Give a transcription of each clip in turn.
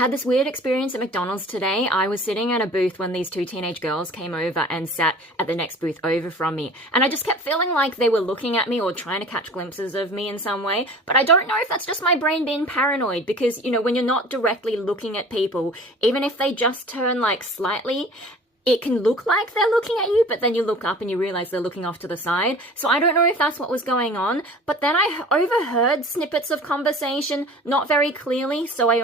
had this weird experience at McDonald's today. I was sitting at a booth when these two teenage girls came over and sat at the next booth over from me. And I just kept feeling like they were looking at me or trying to catch glimpses of me in some way. But I don't know if that's just my brain being paranoid because, you know, when you're not directly looking at people, even if they just turn like slightly, it can look like they're looking at you, but then you look up and you realize they're looking off to the side. So I don't know if that's what was going on, but then I overheard snippets of conversation, not very clearly, so I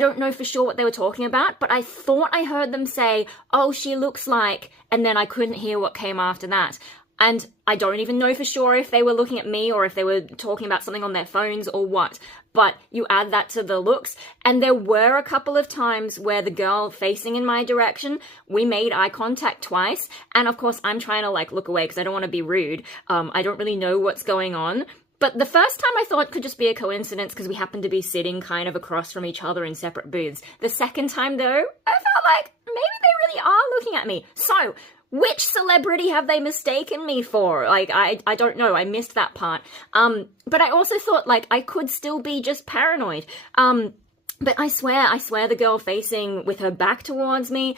don't know for sure what they were talking about, but I thought I heard them say, "Oh, she looks like," and then I couldn't hear what came after that. And I don't even know for sure if they were looking at me or if they were talking about something on their phones or what. But you add that to the looks, and there were a couple of times where the girl facing in my direction, we made eye contact twice. And of course, I'm trying to like look away because I don't want to be rude. I don't really know what's going on. But the first time I thought could just be a coincidence because we happened to be sitting kind of across from each other in separate booths. The second time though, I felt like maybe they really are looking at me. So, which celebrity have they mistaken me for? Like, I don't know. I missed that part. But I also thought, like, I could still be just paranoid. But I swear the girl facing with her back towards me,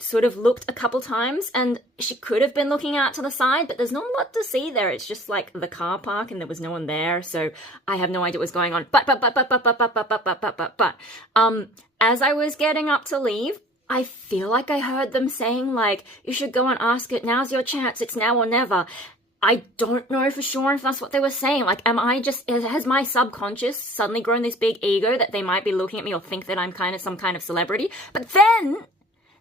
sort of looked a couple times, and she could have been looking out to the side, but there's not a lot to see there. It's just like the car park and there was no one there. So I have no idea what was going on. But, as I was getting up to leave, I feel like I heard them saying, like, you should go and ask it. Now's your chance. It's now or never. I don't know for sure if that's what they were saying. Like, has my subconscious suddenly grown this big ego that they might be looking at me or think that I'm kind of some kind of celebrity? But then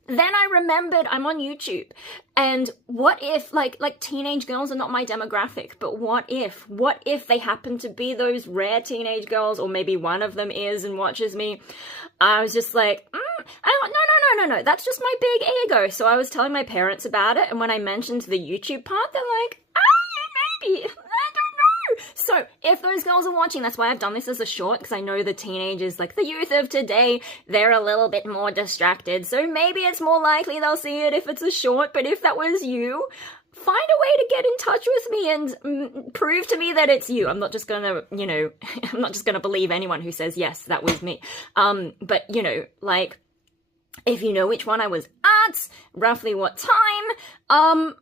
I remembered I'm on YouTube. And what if, like teenage girls are not my demographic, but what if they happen to be those rare teenage girls, or maybe one of them is and watches me? I was just like, no, that's just my big ego. So I was telling my parents about it, and when I mentioned the YouTube part, they're like, maybe, I don't know. So if those girls are watching, that's why I've done this as a short, because I know the teenagers, like the youth of today, they're a little bit more distracted. So maybe it's more likely they'll see it if it's a short, but if that was you, find a way to get in touch with me and prove to me that it's you. I'm not just gonna, I'm not just gonna believe anyone who says, yes, that was me. But, like, if you know which one I was at, roughly what time,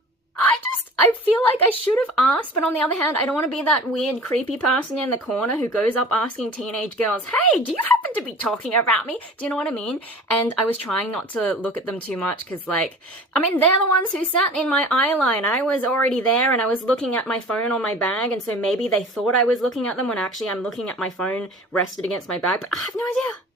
I feel like I should have asked, but on the other hand, I don't want to be that weird, creepy person in the corner who goes up asking teenage girls, hey, do you happen to be talking about me? Do you know what I mean? And I was trying not to look at them too much because, like, I mean, they're the ones who sat in my eye line. I was already there and I was looking at my phone on my bag, and so maybe they thought I was looking at them when actually I'm looking at my phone rested against my bag, but I have no idea.